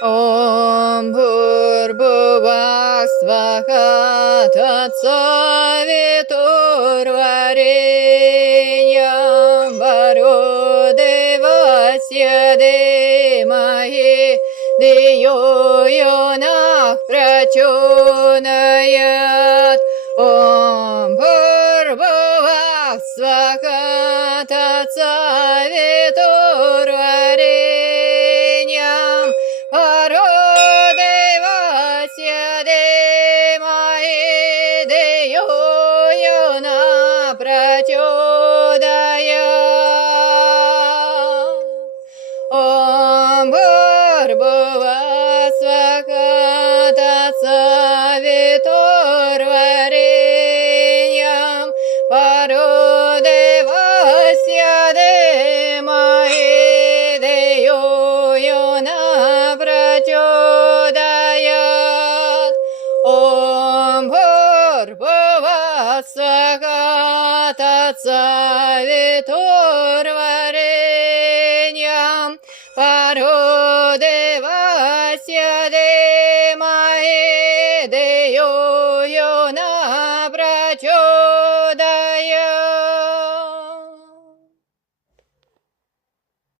Ом Бхурбхувः Сваха Татсавитурвареньям Бхарго Девасья Dhīmahi धियो यो नः प्रचोदयात् Ом Бхурбхувः Сваха Татсавитурвареньям Bhargo Devasya Dhīmahi धियो यो नः प्रचोदयात् Ом Bhurбхувः Сваха Татсавитурвареньям Bhargo Devasya Dhīmahi धियो यो नः प्रचोदयात् Ом Bhurбхувः Сваха Татсавитурвареньям Bhargo